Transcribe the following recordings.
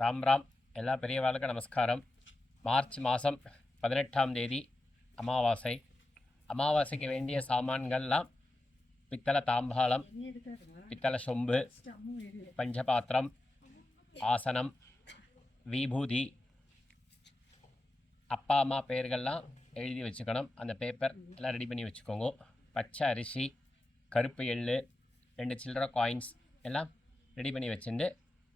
ராம் ராம். எல்லா பெரியவாளுக்கும் நமஸ்காரம். மார்ச் மாதம் 18ஆம் தேதி அமாவாசை. அமாவாசைக்கு வேண்டிய சாமான்கள்லாம் பித்தளை தாம்பாளம், பித்தளை சொம்பு, பஞ்சபாத்திரம், ஆசனம், விபூதி, அப்பா அம்மா பேர்கள்லாம் எழுதி வச்சுக்கணும். அந்த பேப்பர் எல்லாம் ரெடி பண்ணி வச்சுக்கோங்க. பச்சை அரிசி, கருப்பு எள்ளு, 2 சில்லறை காயின்ஸ் எல்லாம் ரெடி பண்ணி வச்சுட்டு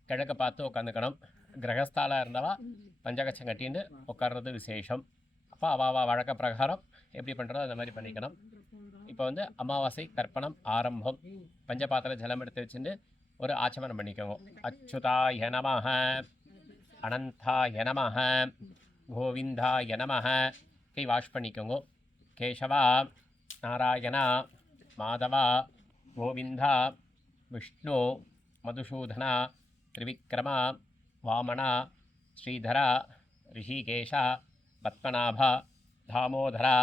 கிழக்க பார்த்து உட்காந்துக்கணும். கிரகஸ்தாலாக இருந்தவா பஞ்சகச்சம் கட்டின்னு உட்கார்றது விசேஷம். அப்போ அவாவா வழக்க பிரகாரம் எப்படி பண்ணுறதோ அந்த மாதிரி பண்ணிக்கணும். இப்போ அமாவாசை தர்ப்பணம் ஆரம்பம். பஞ்சபாத்திர ஜலம் எடுத்து வச்சுட்டு ஒரு ஆச்சமனம் பண்ணிக்கோங்க. அச்சுதாய நமஹ, அனந்தாய நமஹ, கோவிந்தாய நமஹ. கை வாஷ் பண்ணிக்கோங்க. கேசவா, நாராயணா, மாதவா, கோவிந்தா, விஷ்ணு, மதுசூதனா, திரிவிக்ரமா, வாமனா, ஸ்ரீதரா, ரிஷிகேஷா, பத்மநாபா, தாமோதரா.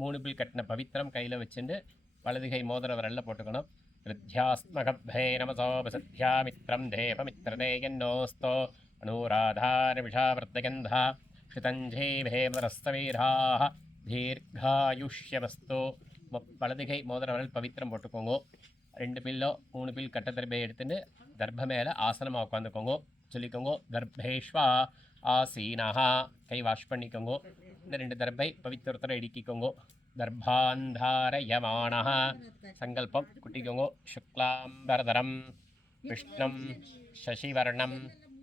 3 பில் கட்டின பவித்திரம் கையில் வச்சுட்டு வலதுகை மோதிர விரலில் போட்டுக்கணும். ரித்யாஸ்மகப்தே நமசோபசத்யா மித்ரம் தேவமித்ரதே யன்னோஸ்தோ அனுராதாரவிஷாவர்த்தகந்தா ஷிதஞ்சேபேமரஸ்தவீராः தீர்காயுஷ்யவஸ்து. வலதுகை மோதிர விரல் பவித்திரம் போட்டுக்கோங்க. 2 பில்லோ 3 பில் கட்ட தர்பை எடுத்துட்டு தர்ப மேலே ஆசனமாக உட்காந்துக்கோங்க. சொல்லிக்கோங்க, தர்பேஷ்வா ஆசீனஹா. கை வாஷ் பண்ணிக்கோங்க. இந்த 2 தர்பை பவித்திரத்தில் இடிக்கிக்கோங்க. தர்பாந்தாரயமானஹ. சங்கல்பம் குட்டிக்கோங்க. சுக்லாம்பரதரம் விஷ்ணும் சசிவர்ணம்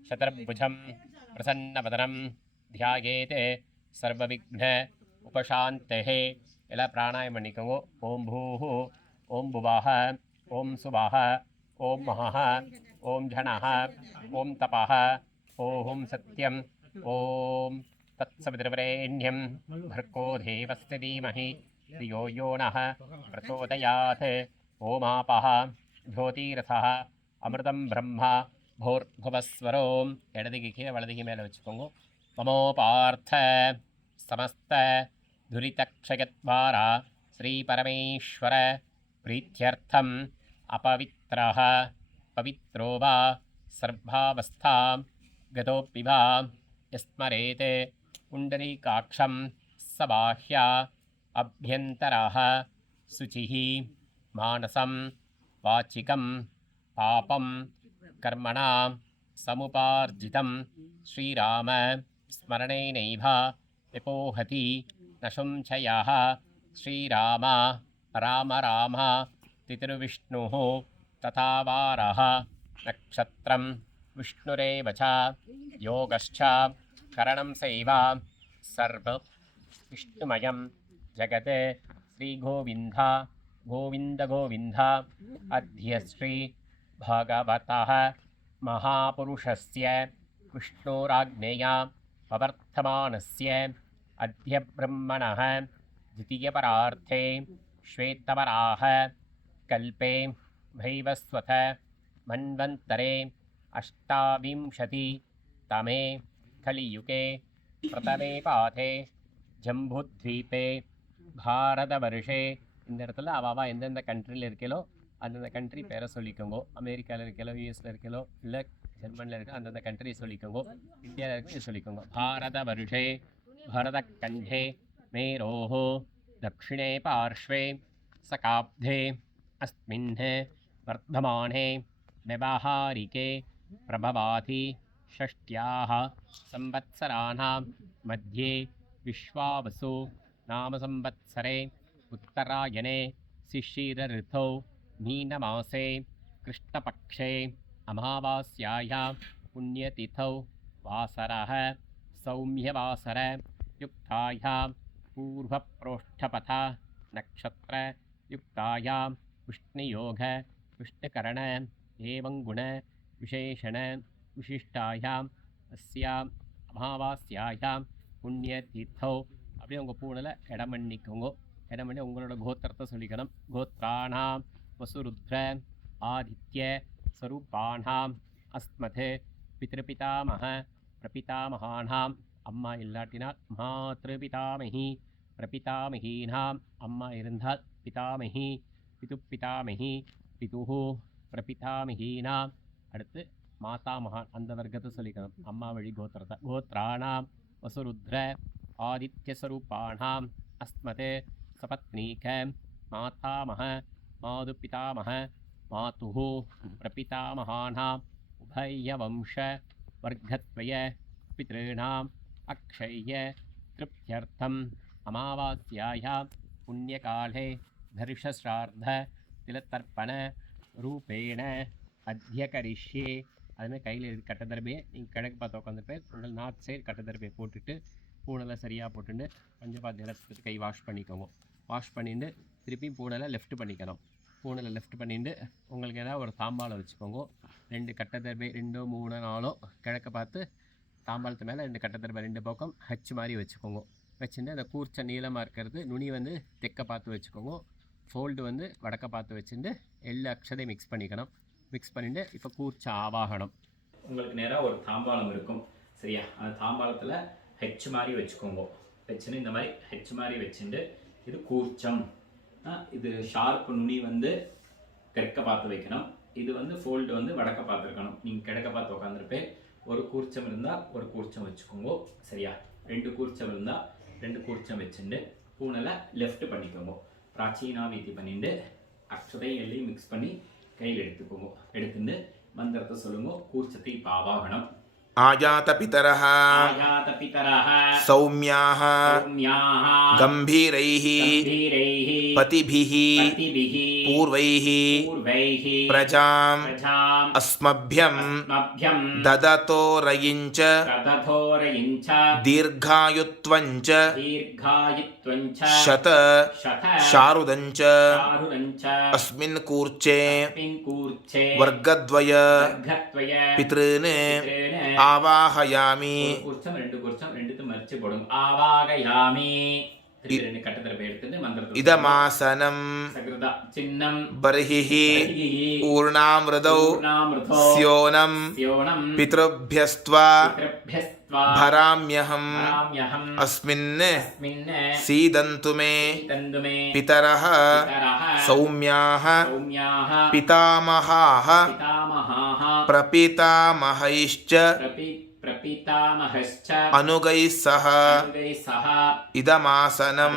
சதர்புஜம் பிரசன்னவதனம் தியாயேதே சர்வவிக்ன உபசாந்தே. எல்லாம் பிராணாயம் பண்ணிக்கோங்க. ஓம் பூஹு, ஓம் புவாஹ, ஓம் சுவாஹ, ஓம் மஹः, ஓம் ஜனः, ஓம் தபः, ஓம் சத்யம், ஓம் தத்சவிதுர்வரேண்யம் भर्गो देवस्य धीमहि धियो यो नः प्रचोदयात्. ओमापः ज्योतिरसः अमृतं ब्रह्मा भूर्भुवस्वरोम्. இடதுகை கீழே வலதுகை மேலே வச்சுக்கோங்க. மமோபார்த்த சமஸ்த துரிதக்ஷயத்வாரா ஸ்ரீ பரமேஸ்வர प्रीत्यर्थम् अपवित्रः पवित्रो वा सर्वावस्थां गतोऽपि वा यस्मरेत् पुण्डरीकाक्षं स बाह्या अभ्यन्तरः शुचिः मानसं वाचिकं पापं कर्मणां समुपार्जितं श्रीराम स्मरणेनैव विपोहति न संशयः. श्रीराम राम राम तितिर्विष्णुः तथा वारः नक्षत्रं विष्णुरेव च योगश्च करणं सैव सर्वविष्णुमयं जगत्. श्रीगोविन्द गोविन्द गोविन्द. अद्य श्री भगवतः महापुरुषस्य विष्णोराज्ञया प्रवर्तमानस्य अद्य ब्रह्मणः द्वितीयपरार्थे श्वेतवराह कल्पे भैवस्वत मन्वन्तरे 28तमे कलियुगे प्रथमे पाथे जम्बुद्वीपे भारतवर्षे. இந்த இடத்துல அவாவா எந்தெந்த கண்ட்ரியில் இருக்கலோ அந்தந்த கண்ட்ரி பேரை சொல்லிக்கோங்க. அமெரிக்காவில் இருக்கலோ, யூஎஸில் இருக்கலோ, இல்லை ஜெர்மனியில் இருக்க அந்தந்த கண்ட்ரி சொல்லிக்கோங்க. இந்தியாவில் இருக்கு சொல்லிக்கோங்க. भारतवर्षे भरतखण्डे मेरोः दक्षिणे पार्श्वे सकाब्धे अस्मिन् वर्धमाने व्यवहारिके प्रभवाति षष्ट्याः संवत्सराणां मध्ये विश्वावसु नाम संवत्सरे उत्तरायणे शिशिर ऋतौ मीनमासे कृष्णपक्षे अमावास्यायां पुण्यतिथौ वासरः सौम्यवासर युक्तायां पूर्वप्रोष्ठपथ नक्षत्र युक्तायां विष्णुयोग विष्णुकरण एवं गुण विशेषण विशिष्टायां अस्यां अमावास्यायां पुण्यतिथौ. அப்படியே உங்கள் பூனில் இடம் பண்ணிக்கோங்க. இடம் பண்ணி உங்களோட கோத்திரத்தை சொல்லிக்கணும். கோத்ராணாம் வசுருத்ர ஆதித்ய ஸ்வரூபாணாம் அஸ்மத் பித்ருபிதாமக பிரபிதாமகானாம். அம்மா இல்லாட்டினால் மாத்ருபிதாமகி, பிரபிதாமகீனாம். அம்மா இருந்தால் பிதாமகி, பிதுப்பிதாமகி, பிதுஹு பிரபிதாமகீனாம். அடுத்து மாதா மகான் அந்த வர்க்கத்தை சொல்லிக்கணும். அம்மா வழி கோத்திரத்தை. கோத்ராணாம் வசுருத்ர ஆதித்யஸ்வரூபாணாம் அஸ்மத் சபத்னீக மாதாமஹ மாதுபிதாமஹ மாதுஹு பிரபிதாமகானாம் உபயவம்ச வர்க்கத்வய பித்ருணாம் அக்ஷய திருப்தியர்த்தம் அமாவாஸ்யாயாம் புண்ணியகாலே தர்ஷஸ்ரார்த்த திலத்தர்ப்பண ரூபேண அத்தியகரிஷ்யே. அதுமாதிரி கையில் இருக்கு கட்டதர்பையை நீங்கள் கிழக்கு பார்த்து உட்காந்துருப்பேன். உங்கள் நார்த் சைடு கட்டதர்பையை போட்டுட்டு பூனெல்லாம் சரியாக போட்டுட்டு பஞ்சபாத் நிலத்துக்கு கை வாஷ் பண்ணிக்கோங்க. வாஷ் பண்ணிட்டு திருப்பி பூனலை லெஃப்ட் பண்ணிக்கணும். பூனலை லெஃப்ட் பண்ணிட்டு உங்களுக்கு ஏதாவது ஒரு தாம்பாளம் வச்சுக்கோங்க. 2 கட்டதர்பை 2 3 4 கிழக்க பார்த்து தாம்பாளத்து மேலே 2 கட்டதர்பை 2 பக்கம் ஹச் மாதிரி வச்சுக்கோங்க. வச்சுட்டு அந்த கூர்ச்ச நீளமாக இருக்கிறது நுனி வந்து தெற்க பார்த்து வச்சுக்கோங்க. ஃபோல்டு வந்து வடக்க பார்த்து வச்சுட்டு எள்ளு அக்ஷதை மிக்ஸ் பண்ணிக்கணும். மிக்ஸ் பண்ணிவிட்டு இப்போ கூர்ச்ச ஆவாகனம். உங்களுக்கு நேராக ஒரு தாம்பாளம் இருக்கும் சரியா? அந்த தாம்பாளத்தில் ஹெச் மாதிரி வச்சுக்கோங்க. வச்சுன்னு இந்த மாதிரி ஹெச் மாதிரி வச்சுட்டு இது கூர்ச்சம். இது ஷார்ப்பு நுனி வந்து தெற்க பார்த்து வைக்கணும். இது வந்து ஃபோல்டு வந்து வடக்க பார்த்துருக்கணும். நீங்கள் கிழக்க பார்த்து உட்காந்துருப்பேன். ஒரு கூர்ச்சம் இருந்தால் ஒரு கூர்ச்சம் வச்சுக்கோங்க சரியா? 2 கூர்ச்சம் இருந்தால் 2 கூர்ச்சம் வச்சுட்டு பூனலை லெஃப்ட் பண்ணிக்கோங்க. பிராச்சீனாவீதி பண்ணிட்டு அக்ஷதை எல்லையும் மிக்ஸ் பண்ணி கையில் எடுத்துக்கோங்க. எடுத்துட்டு மந்திரத்தை சொல்லுங்க. கூர்ச்சத்தை பாவாகனம். आजातपितरः सौम्याः गम्भीरैः पतिभिः पूर्वैः प्रजाम् अस्मभ्यं ददतो रयिञ्च दीर्घायुत्वञ्च शत शारुदञ्च अस्मिन् कूर्चे वर्गद्वय पितॄन् ஆவாகயாமி. கூர்ச்சம் 2 கூர்ச்சம் 2 மரிச்சு போடுங்க. ஆவாகயாமி. 2 கட்டதர்பை எடுத்துட்டு மந்திரத்தை இதமாசனம் சகிருதா சின்னம் பர்ஹிஹி ஊர்ணாமிருதௌ ஸ்யோனம் பித்ருभ्यस्त्वा भराम्यहम् अस्मिन् सीदन्तु मे पितरः सौम्याः पितामहाः प्रपितामहैश्च अनुगैः सह इदमासनं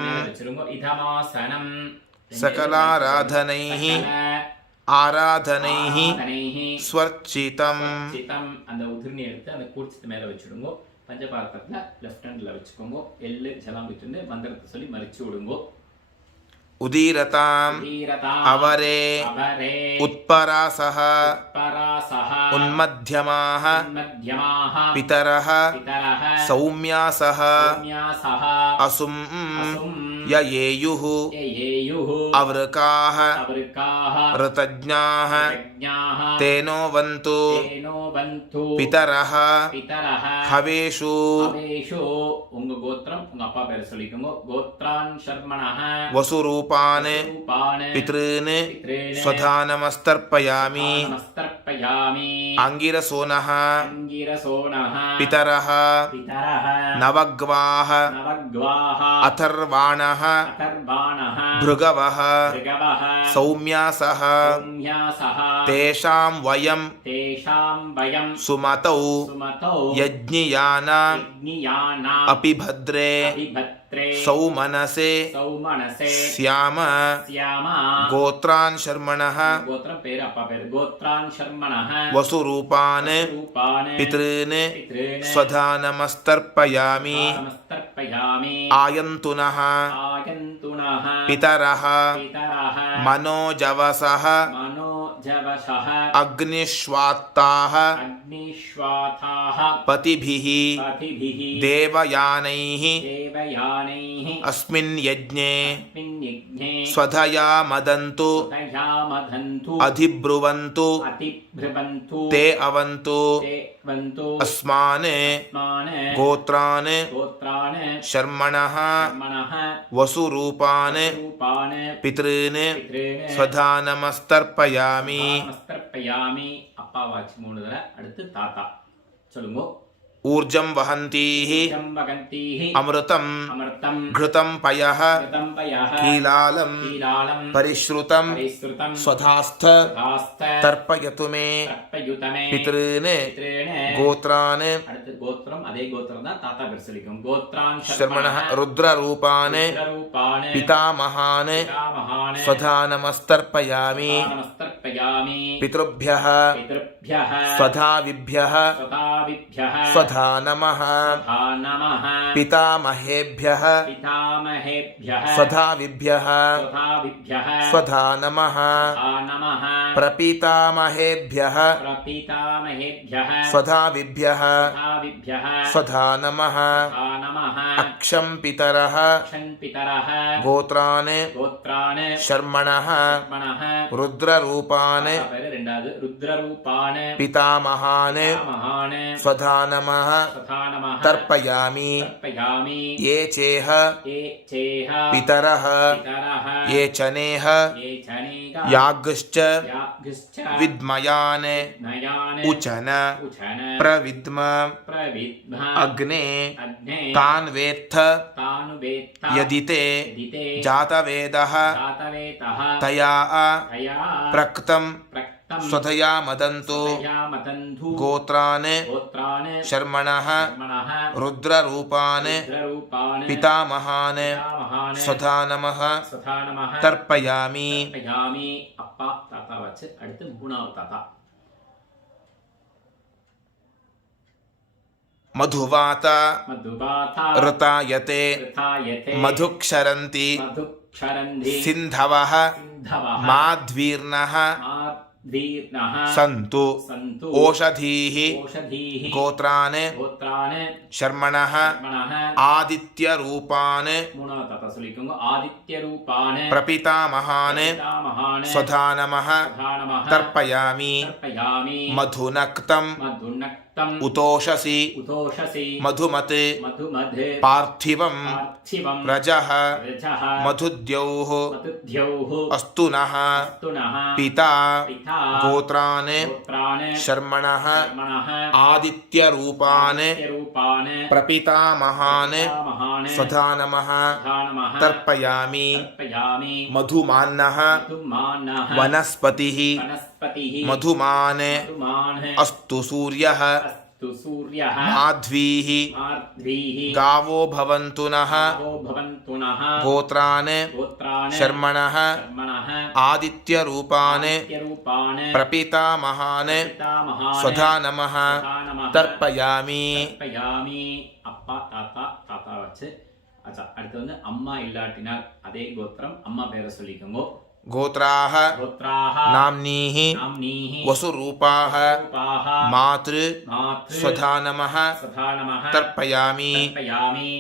सकलाराधनैः ஆராதனைஹி ஸ்வர்ச்சிதம். அந்த உதிர்னி எடுத்து அந்த கூர்ச்சத்து மேலே வச்சுடுங்க. பஞ்சபாத்திரத்தில் லெஃப்ட் ஹேண்டில் வச்சுக்கோங்க. எள்ளு ஜலம் விட்டு மந்திரத்தை சொல்லி மறிச்சு விடுங்க. உதீரதாம் அவரே உத்பராசஹ உன்மத்யமாஹ பிதரஹ சௌம்யாசஹ அசும் யயேயுः அவருக்காஹ ऋतज्ञाः तेनोवन्तु पितरः हवेषु. உங்க கோத்திரம் உங்க அப்பா பேரை சொல்லிக்கோங்க. கோத்ரான் சர்மணः वसुरूपान् पितॄन् स्वधानमस्तर्पयामि. अंगिरसोनः पितरः नवग्वाः अथर्वाणः भृगवः सौम्यासः तेषां वयं सुमतौ यज्ञियानां अपि भद्रे सौमनसे श्याम गोत्रान् शर्मणः वसुरूपान् पितॄन् स्वधानमस्तर्पयामि. आयन्तुनः पितरः मनोजवसः अग्निश्वात्ताः पतिभिः देवयानैः अस्मिन् यज्ञे स्वधया मदन्तु अधिब्रुवन्तु ते अवन्तु अस्मान् गोत्रान् शर्मणः वसुरूपान् पितॄन् स्वधानमस्तर्पयामि. அப்பா வாட்சி 3 தடவை. அடுத்து தாத்தா சொல்லுங்க. ऊर्जं वहन्तीः ऊर्जं वहन्तीः अमृतम् अमृतं घृतं पयः घृतं पयः कीलालं कीलालं परिश्रुतं परिश्रुतं स्वधास्थ स्वधास्थ तर्पयतु मे तर्पयुतमे पितॄन् पितॄन् गोत्रान् அடுத்து கோத்திரம் அதே கோத்திரம் தான் தாத்தா பேர் சொல்லிக்கும் கோத்ரான் शर्मणः रुद्ररूपान् ரூபான் पितामहान् பிதாமகான் स्वधा नमस्तर्पयामि நமஸ்தர்ப்பயாமி पितृभ्यः பிதృभ्யः स्वधाविभ्यः स्वधाविभ्यः स्वधा नमः स्वधा नमः पितामहेभ्यः पितामहेभ्यः स्वधाविभ्यः स्वधाविभ्यः स्वधा नमः स्वधा नमः प्रपितामहेभ्यः प्रपितामहेभ्यः स्वधाविभ्यः स्वधाविभ्यः स्वधा नमः स्वधा नमः अक्षं पितरः क्षन्पितरः गोत्रान् गोत्रान् शर्मणः शर्मणः रुद्ररूपान् பேரு ரெண்டாவது ருத்ரரூபான் पितामहान् பிதாமகான் स्वधा नमः स्वधा नमः तर्पयामि तर्पयामि ये चेह ये चेह पितरः पितरः ये चनेह ये चनेगा याग्श्च याग्श्च विद्मयान् नयान् उचन उचन प्रविद्म प्रविद्म अग्ने अग्ने तान् वेत्थ तानुवेत्ता यदि ते यदिते जातवेदः जातवेतः तया तया प्रक्तं प्रक्तं स्वधया मदन्तु स्वया मतन्धु गोत्रान् गोत्रान् शर्मणः शर्मणः रुद्ररूपान् रुद्ररूपान् पितामहान् पितामहान् स्वधा नमः स्वधा नमः तर्पयामि तर्पयामि அப்பா தாத்தா வச்சு அடுத்து மூணாவது தாத்தா मधुवात मधुबाथा ऋतायते ऋतायते मधुक्षरन्ति मधुक्षरन्ति सिन्धवः सिन्धवः माध्वीर्नः माध्वीर्नः सन्तु सन्तु ओषधीः ओषधीः गोत्रान् गोत्रान् शर्मणः शर्मणः आदित्यरूपान् மூணாவது தாத்தா சொல்லிக்கோங்க ஆதித்ய ரூபான் प्रपितामहान् பிதாமகான் स्वधा नमः स्वधा नमः तर्पयामि तर्पयामि मधुनक्तं मधुनक्तम् उतोषसि उतोषसि मधुमत् मधुमध् पार्थिवं पार्थिवं रजः रजः मधुद्यौः मधुद्यौः अस्तु नः अस्तुनः पिता पिता गोत्रान् गोत्रान् शर्मणः शर्मणः आदित्यरूपान् आदित्यरूपान् प्रपितामहान् पितामहान् स्वधा नमः स्वधा नमः तर्पयामि तर्पयामि मधुमान्नः मधुमानः वनस्पतिः वनस्पतिः मधुमान् मधुमान् अस्तु सूर्यः अस्तु सूर्यः माध्वीः माध्वीः गावो भवन्तु नः गावो भवन्तु नः गोत्रान् गोत्रान् शर्मणः शर्मणः आदित्यरूपान् आदित्यरूपान् प्रपितामहान् पितामहान् स्वधा नमः स्वधा नमः तर्पयामि தர்ப்பயாமி அப்பா தாத்தா தாத்தா வச்சு அச்சா அடுத்து வந்து அம்மா இல்லாட்டினால் அதே கோத்திரம் அம்மா பேரை சொல்லிக்கோங்க गोत्राः गोत्राः नाम्नीः नाम्नीः वसुरूपाः रूपाः मातृ मातृ स्वधा नमः स्वधा नमः तर्पयामि तर्पयामि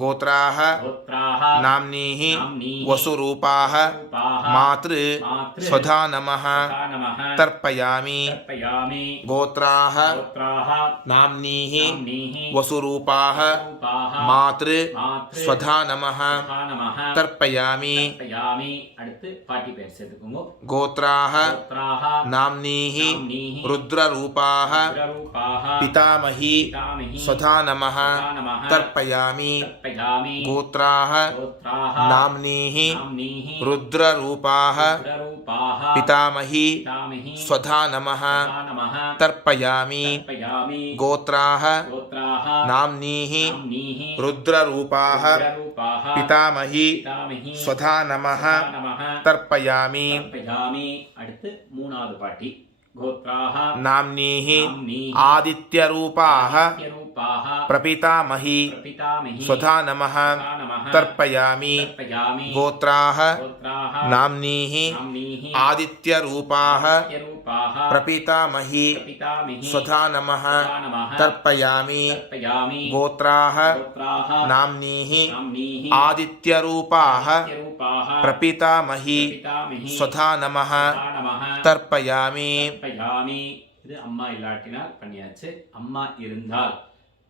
गोत्राः गोत्राः नाम्नीः नाम्नीः वसुरूपाः रूपाः मातृ मातृ स्वधा नमः स्वधा नमः तर्पयामि तर्पयामि गोत्राः गोत्राः नाम्नीः नाम्नीः वसुरूपाः रूपाः मातृ मातृ स्वधा नमः स्वधा नमः तर्पयामि तर्पयामि அடுத்து பாட்டி பேர் சேர்த்துக்கோங்க गोत्राः गोत्राः नाम्नीः नाम्नीः रुद्ररूपाः रुद्ररूपाः पितामही पितामही स्वधा नमः स्वधा नमः तर्पयामि तर्पयामि गोत्राः गोत्राः नाम्नीः नाम्नीः रुद्ररूपाः रुद्ररूपाः पितामही पितामही स्वधा नमः स्वधा नमः तर्पयामि तर्पयामि गोत्राः गोत्राः नाम्नीः नाम्नीः रुद्ररूपाः रुद्ररूपाः पितामही पितामही स्वधा नमः स्वधा नमः तर्पयामि तर्पयामि அடுத்து மூணாவது பாட்டி गोत्राः नाम्नीः नाम्नीः आदित्यरूपाः रूपाः प्रपितामही प्रपितामही स्वधा नमः स्वधा नमः तर्पयामि तर्पयामि गोत्राः गोत्राः नाम्नीः नाम्नीः आदित्यरूपाः रूपाः प्रपितामही प्रपितामही स्वधा नमः स्वधा नमः तर्पयामि तर्पयामि गोत्राः गोत्राः नाम्नीः नाम्नीः आदित्यरूपाः रूपाः प्रपितामही प्रपितामही स्वधा नमः स्वधा नमः तर्पयामि तर्पयामि இது அம்மா இல்லாட்டினால் பண்ணியாச்சு அம்மா இருந்தால்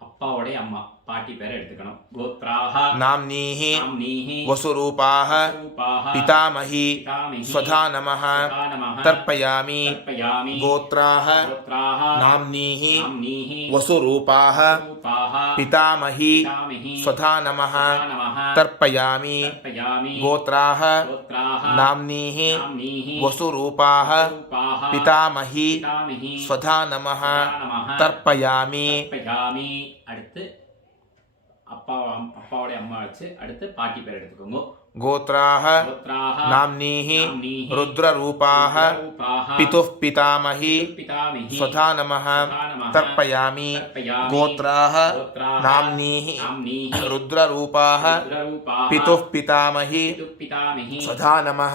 அப்பாவுடைய அம்மா பாட்டி பேரை எடுத்துக்கணும். கோத்ராஹ नाम्नीः நாம்னீஹ वसुरूपाः ரூபாஹ पितामही பிதாமஹி स्वधा नमः நமஹ तर्पयामि தர்ப்பயாமி गोत्राः கோத்ராஹ नाम्नीः நாம்னீஹ वसुरूपाः ரூபாஹ पितामही பிதாமஹி स्वधा नमः நமஹ तर्पयामि தர்ப்பயாமி गोत्राः கோத்ராஹ नाम्नीः நாம்னீஹ वसुरूपाः ரூபாஹ पितामही பிதாமஹி स्वधा नमः நமஹ तर्पयामि தர்ப்பயாமி. அடுத்து அப்பாவுடைய அம்மா வச்சு அடுத்து பாட்டி பேர் எடுத்துக்கோங்க. गोत्राः கோத்ராஹ नाम्नीः நாம்னீஹ रुद्ररूपाः ரூபாஹ पितुः पितामही பிதாமஹி स्वधा नमः நமஹ तर्पयामि தர்ப்பயாமி. गोत्राः கோத்ராஹ नाम्नीः நாம்னீஹ रुद्ररूपाः ரூபாஹ पितुः पितामही பிதாமஹி स्वधा नमः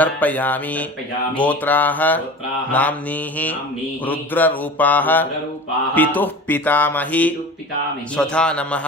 तर्पयामि தர்ப்பயாமி. गोत्राः கோத்ராஹ नाम्नीः நாம்னீஹ रुद्ररूपाः ரூபாஹ पितुः पितामही பிதாமஹி स्वधा नमः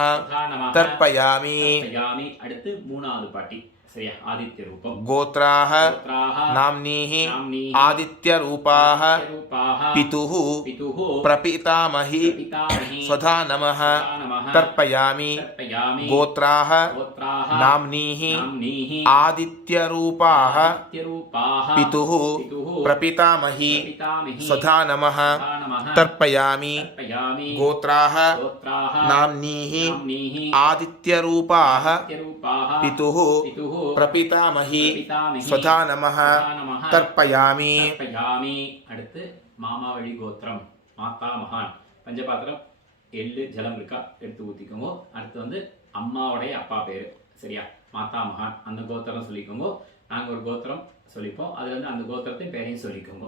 நமஹ तर्पयामि தர்ப்பயாமி. அடுத்து மூணாவது பாட்டி சரியா ஆதித்ய ரூபம். गोत्राः கோத்ராஹ नाम्नीः நாம்னீஹ आदित्यरूपाः ரூபாஹ पितुः பிதுஹ प्रपितामही பிதாமஹி स्वधा नमः நமஹ तर्पयामि தர்ப்பயாமி. गोत्राः கோத்ராஹ नाम्नीः நாம்னீஹ आदित्यरूपाः ஆதித்யரூபாஹ पितुः பிதுஹ प्रपितामही பிதாமஹி स्वधा नमः நமஹ तर्पयामि தர்ப்பயாமி. गोत्राः கோத்ராஹ नाम्नीः நாம்னீஹ आदित्यरूपाः ஆதித்யரூபாஹ पितुः பிதுஹ प्रपितामही பிதாமஹி स्वधा नमः நமஹ तर्पयामि தர்ப்பயாமி. அடுத்து மாமா வழி கோத்திரம் மாதா மகான் பஞ்சபாத்திரம் எள்ளு ஜலம் இருக்கா எடுத்து ஊற்றிக்கோங்க. அடுத்து வந்து அம்மாவுடைய அப்பா பேர் சரியா மாதா மகான் அந்த கோத்திரம் சொல்லிக்கோங்க. நாங்கள் ஒரு கோத்திரம் சொல்லிப்போம் அதுல இருந்து அந்த கோத்திரத்தின் பேரையும் சொல்லிக்கோங்க.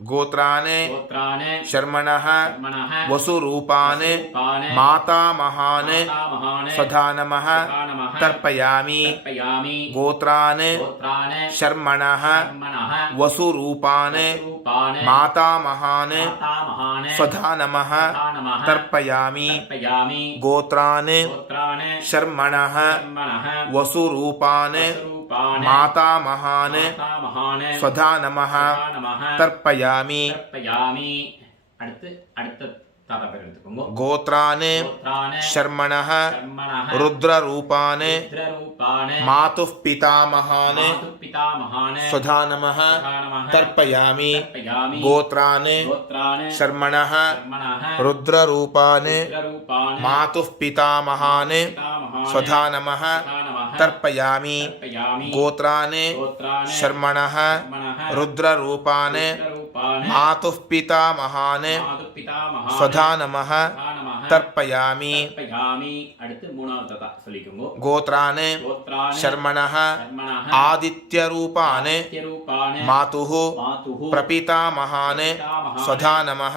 गोत्रान् கோத்ரான शर्मणः மனஹ वसुरूपान् பான मातामहान् மகான स्वधा नमः நமஹ तर्पयामि தர்ப்பயாமி. गोत्रान् கோத்ரான शर्मणः மனஹ वसुरूपान् பான मातामहान् மகான स्वधा नमः நமஹ तर्पयामि தர்ப்பயாமி. गोत्रान् கோத்ரான शर्मणः மனஹ वसुरूपान् ரூபான मातामहान् மகான स्वधा नमः நமஹ तर्पयामि தர்ப்பயாமி. அடுத்த தாத்தா பேர் எடுத்துக்கோங்க. गोत्रान् கோத்ரான शर्मणः மனஹ रुद्ररूपान् ருத்ரரூபான मातुः पितामहान् பிதாமகான स्वधा नमः நமஹ तर्पयामि தர்ப்பயாமி. गोत्रान् கோத்ரான शर्मणः மனஹ रुद्ररूपान् ருத்ரரூபான मातुः पितामहान् பிதாமகான स्वधा नमः நமஹ तर्पयामि தர்ப்பயாமி. गोत्रान् கோத்ரான शर्मणः மனஹ रुद्ररूपान् ருத்ரரூபான मातुः पितामहान् பிதாமகான स्वधा नमः நமஹ तर्पयामि தர்ப்பயாமி. அடுத்து மூணாவது தாத்தா சொல்லிக்கோங்க. गोत्रान् கோத்ரான शर्मणः மனஹ आदित्यरूपान् ஆதித்யரூபான मातुः மாதுஹு प्रपितामहान् பிதாமகான स्वधा नमः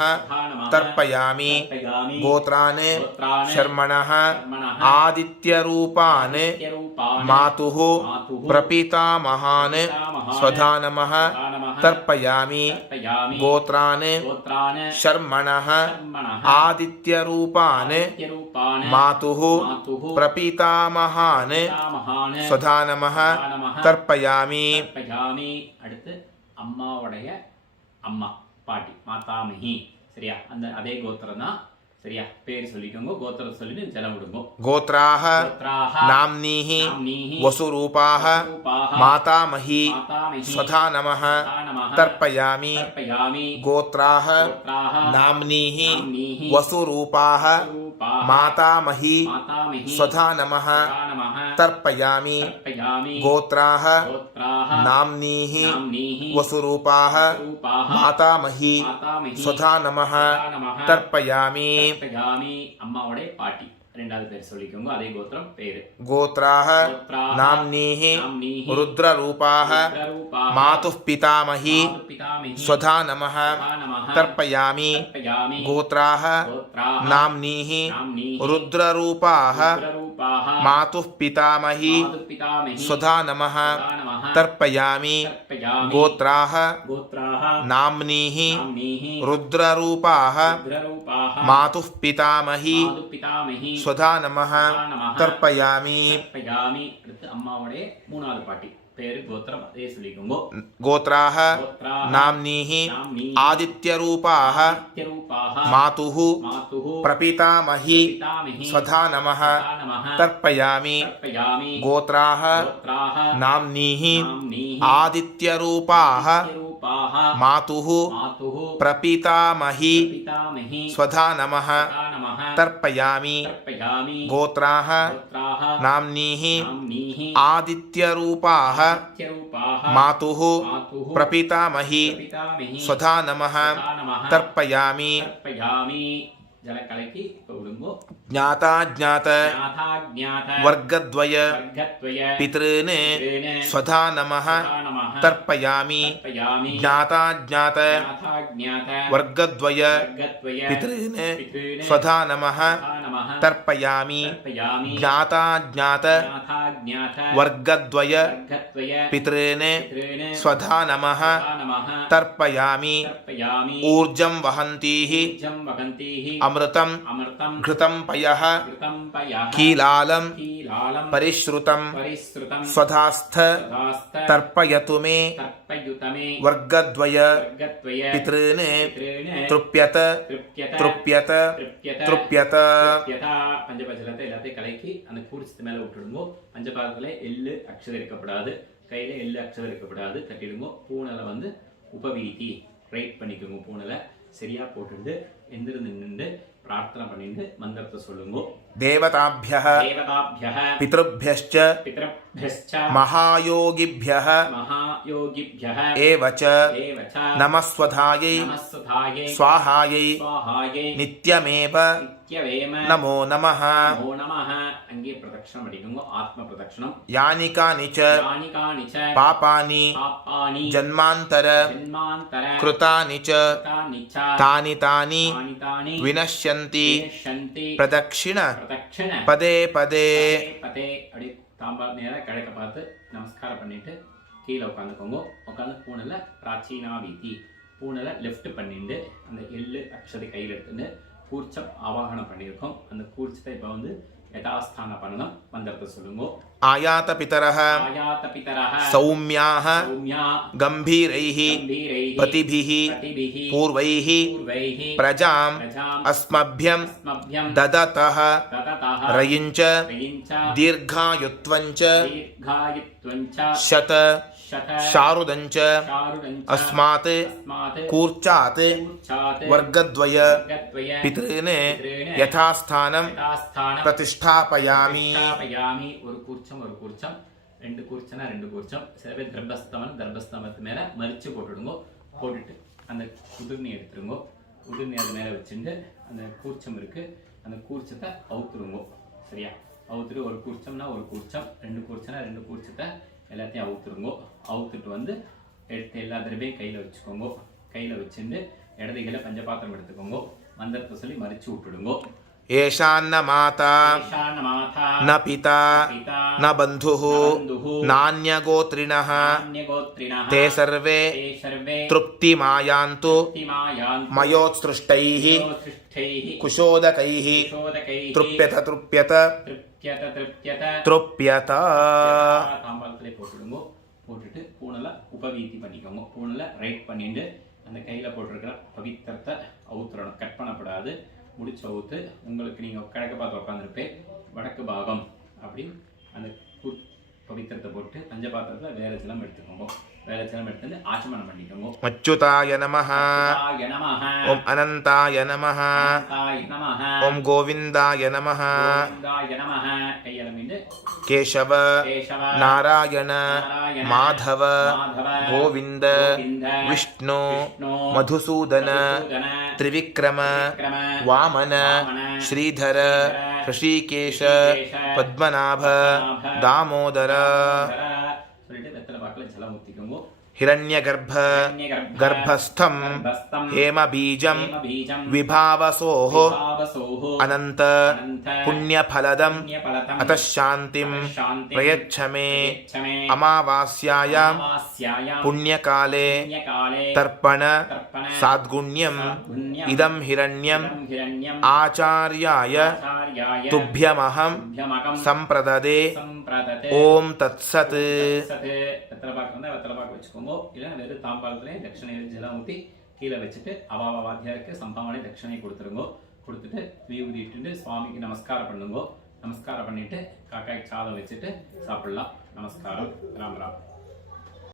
நமஹ तर्पयामि தர்ப்பயாமி. गोत्रान् கோத்ரான शर्मणः மனஹ आदित्यरूपान् ஆதித்யரூபான मातुः மாதுஹு प्रपितामहान् பிதாமகான स्वधा नमः நமஹ तर्पयामि தர்ப்பயாமி. गोत्रान् கோத்ரான शर्मणः மனஹ आदित्यरूपान् ஆதித்யரூபான मातुः மாதுஹு प्रपितामहान् பிதாமகான स्वधा नमः நமஹ तर्पयामि தர்ப்பயாமி. அடுத்து அம்மாவுடைய அம்மா பாட்டி மாதாமகி சரியா அதே கோத்திரம் தான் சரியா பேர் சொல்லிக்கோங்க. கோத்திரம் சொல்லிட்டு ஜலம் விடுங்க. गोत्राः கோத்ராஹ नाम्नीः நாம்னீஹ वसुरूपाः ரூபாஹ मातामही மாதாமகி स्वधा नमः நமஹ तर्पयामि தர்ப்பயாமி. गोत्राः கோத்ராஹ नाम्नीः நாம்னீஹ वसुरूपाः ரூபாஹ मातामही மாதாமகி स्वधा नमः நமஹ तर्पयामि தர்ப்பயாமி. गोत्राः கோத்ராஹ नाम्नीः நாம்னீஹ वसुरूपाः ரூபாஹ मातामही மாதாமகி स्वधा नमः நமஹ तर्पयामि தர்ப்பயாமி. அம்மாவுடைய பாட்டி ரெண்டாவது பேர் சொல்லிக்கோங்க. அதே கோத்திரம் பேரு गोत्राः கோத்ராஹ नाम्नीः நாம்னீஹ रुद्ररूपाः ருத்ரரூபாஹ मातुः पितामही பிதாமகி स्वधा नमः நமஹ तर्पयामि தர்ப்பயாமி. गोत्राः கோத்ராஹ नाम्नीः நாம்னீஹ रुद्ररूपाः ருத்ரரூபாஹ मातुः पितामही பிதாமகி स्वधा नमः நமஹ तर्पयामि தர்ப்பயாமி. गोत्राः கோத்ராஹ नाम्नीः நாம்னீஹ रुद्ररूपाः ருத்ரரூபாஹ मातुः पितामही பிதாமகி स्वधा नमः நமஹ तर्पयामि தர்ப்பயாமி. அடுத்து அம்மாவுடைய மூணாவது பாட்டி பேரு கோத்திரம் அதே சொல்லிக்கோங்க. गोत्राः கோத்ராः नाम्नीः நாம்னீः आदित्यरूपाः நித்யரூபாः मातुः மாதுः प्रपितामही பிதாமஹி स्वधा नमः நமः तर्पयामि தர்ப்பயாமி. गोत्राः கோத்ராः नाम्नीः நாம்னீः आदित्यरूपाः நித்யரூபாः मातुः மாதுः प्रपितामही பிதாமஹி स्वधा नमः நமः तर्पयामि தர்ப்பயாமி. गोत्राः கோத்ராः नाम्नीः நாம்னீः आदित्यरूपाः நித்யரூபாः मातुः மாதுः प्रपितामही பிதாமஹி स्वधा नमः நமः तर्पयामि தர்ப்பயாமி. ஜலக்கலைக்கு இப்போ விடுங்கோ. ज्ञाता ज्ञात ஞாதாஜ்ஞாத वर्गद्वय வர்க்கத்வய पितॄन् பிதॄன் स्वधा नमः நமः तर्पयामि தர்ப்பயாமி. ज्ञाता ज्ञात ஞாதாஜ்ஞாத वर्गद्वय வர்க்கத்வய पितॄन् பிதॄன் स्वधा नमः நமः तर्पयामि தர்ப்பயாமி. ज्ञाता ज्ञात ஞாதாஜ்ஞாத वर्गद्वय வர்க்கத்வய पितॄन् பிதॄன் स्वधा नमः நமः तर्पयामि தர்ப்பயாமி. ऊर्जं वहन्तीः ऊर्जं वहन्तीः अमृतं अमृतं घृतं पयः घृतं पयः कीलालं कीलालं परिश्रुतं परिश्रुतं स्वधास्थ स्वधास्त तर्पयतु मे तर्पयुतमे वर्गद्वय वर्गद्वय पितॄन् पितॄन् तृप्यत तृप्यत तृप्यत तृप्यत तृप्यत तृप्यता. பஞ்சபஜலத்தை எல்லாத்தையும் கலக்கி அந்த கூடிச்சத்து மேல விட்டுடுங்கோ. பஞ்சபாதத்துல எள்ளு அக்ஷதரிக்கப்படாது, கையில எள்ளு அக்ஷதரிக்கப்படாது, தட்டிடுங்கோ. பூனலை வந்து உபவீதி ரைட் பண்ணிக்கோங்க. பூனலை சரியா போட்டுட்டு எந்திருந்து நின்று பிரார்த்தனை பண்ணிட்டு மந்திரத்தை சொல்லுங்க. देवताभ्यः தேவதாभ्यः पितृभ्यश्च पितृभ्यश्च महायोगिभ्यः महायोगिभ्यः एव च एव च नमस्वधायै नमस्सुधायै स्वाहायै स्वाहायै नित्यमेव नित्यवेम नमो नमः नमो नमः. அங்கே பிரதட்சணம் அடிக்குங்க. ஆத்ம பிரதட்சணம். यानि कानि च यानि कानि च पापानि पापानि जन्मान्तर जन्मान्तर कृतानि च कृतानि च तानि तानि तानि तानि विनश्यन्ति विनश्यन्ति. प्रदक्षिण பிரதட்சண पदे पदे பதே அப்படி தாம்பால் நேரா கிழக்க பார்த்து நமஸ்காரம் பண்ணிட்டு கீழே உட்காந்துக்கோங்க. உட்காந்து பூனைல பிராச்சீனா வீதி பூனைல லெஃப்ட் பண்ணிட்டு அந்த எள்ளு அக்ஷதை கையில் எடுத்துட்டு கூர்ச்சம் ஆவாகனம் பண்ணியிருக்கோம். அந்த கூர்ச்சத்தை இப்போ வந்து யதாஸ்தான பண்ணணும். மந்திரத்தை சொல்லுங்க. आयात पितरः ஆயாத பிதரஹ सौम्याः சௌம்யா गम्भीरैः கம்பீரைஹ पतिभिः பதிபிஹ पूर्वैः பூர்வைஹ प्रजाम् பிரஜாம் अस्मभ्यम् அஸ்மப்யம் ददतः தததஹ रयिञ्च ரயிஞ்ச दीर्घायुत्वञ्च தீர்காயுத்வஞ்ச शत शत शारुदञ्च शारुदञ्च अस्मात् अस्मात् कूर्चात् कूर्चात् वर्गद्वय वर्गद्वय पितॄन् पितॄन् यथास्थानं यथास्थानं प्रतिष्ठापयामि प्रतिष्ठापयामि. ஒரு கூர்ச்சம் ரெண்டு கூர்ச்சனா ரெண்டு கூர்ச்சம். சில பேர் தர்பஸ்தமத்து மேல மரிச்சு போட்டுடுங்க. போட்டுட்டு அந்த உதிர்நீ எடுத்துருங்க. உதிர்நீ அது மேல வச்சுட்டு அந்த கூர்ச்சம் இருக்கு அந்த கூர்ச்சத்தை அவுத்துருங்க. சரியா? அவுத்துட்டு ஒரு கூர்ச்சம்னா ஒரு கூர்ச்சம், ரெண்டு கூர்ச்சனா ரெண்டு கூர்ச்சத்தை எல்லாத்தையும் அவுத்துருங்க. அவுத்துட்டு வந்து எடுத்து எல்லா தடவையும் கையில் வச்சுக்கோங்க. கையில் வச்சுட்டு இடதுகளை பஞ்சபாத்திரம் எடுத்துக்கோங்க. மந்திரத்தை சொல்லி மறிச்சு விட்டுடுங்க. येषान्न माता ईशानमाता न पिता पिता न बन्धुः नान्यगोत्रिणः नान्यगोत्रिणः ते सर्वे ते सर्वे तृप्तिमायान्तु तृप्तिमायान्तु मयोत्सृष्टैः योत्सृष्टैः कुशोदकैः कुशोदकैः तृप्यत तृप्यत तृप्यत तृप्यत तृप्यत தாம்பாளத்திலே போட்டுடுங்க. போட்டுட்டு பூனலை உபவீதி பண்ணிக்கோங்க. பூனலை ரைட் பண்ணிட்டு அந்த கையில் போட்டிருக்கிற பவித்திரத்தை அவுத்துறணும். கட் பண்ணப்படாது. முடிச்ச அவுத்து உங்களுக்கு நீங்கள் கிழக்கு பார்த்து உட்காந்துருப்பேன். வடக்கு பாகம் அப்படி அந்த பவித்திரத்தை போட்டு பஞ்சபாத்திரத்தில் வேற ஜலம் எடுத்துக்கோங்க. வேற ஜலம் எடுத்துட்டு ஆச்சமனம் பண்ணிக்கோங்க. अच्युताय नमः அச்சுதாய நமஹ ॐ अनन्ताय नमः அனந்தாய நமஹ ॐ गोविन्दाय नमः கோவிந்தாய நமஹ. கையளமிட்டு केशव கேசவ नारायण நாராயண माधव மாதவ गोविन्द கோவிந்த विष्णु விஷ்ணு मधुसूदन மதுசூதன त्रिविक्रम விக்ரம वामन வாமன श्रीधर ऋषिकेश पद्मनाभ பத்மநாப दामोदर சொல்லிட்டு வெத்தலை பாக்கில் ஜலம் ஊற்றிக்கோங்க. हिरण्यगर्भ गर्भस्थं हेमबीजं विभावसोः अनन्त पुण्यफलदम् अतः शान्तिं प्रयच्छ मे अमावास्यायां पुण्यकाले तर्पण साद्गुण्यम् इदं हिरण्यम् आचार्याय आचार्याय तुभ्यमहं तुभ्यमहं सम्प्रददे सम्प्रदते ॐ तत्सत् வெத்தலை பாக்கு வந்து வெத்தலை பாக்கு வச்சுக்கோங்க. இல்லை வெறும் தாம்பாளத்திலே தட்சணை ஜலம் ஊற்றி கீழே வச்சுட்டு அவாவ வாத்தியாருக்கு சம்பாவனை தட்சணை கொடுத்துருங்க. கொடுத்துட்டு விபூதி இட்டுட்டு சுவாமிக்கு நமஸ்காரம் பண்ணுங்க. நமஸ்காரம் பண்ணிட்டு காக்காய்க்கு சாதம் வச்சுட்டு சாப்பிடலாம். நமஸ்காரம். ராம் ராம்.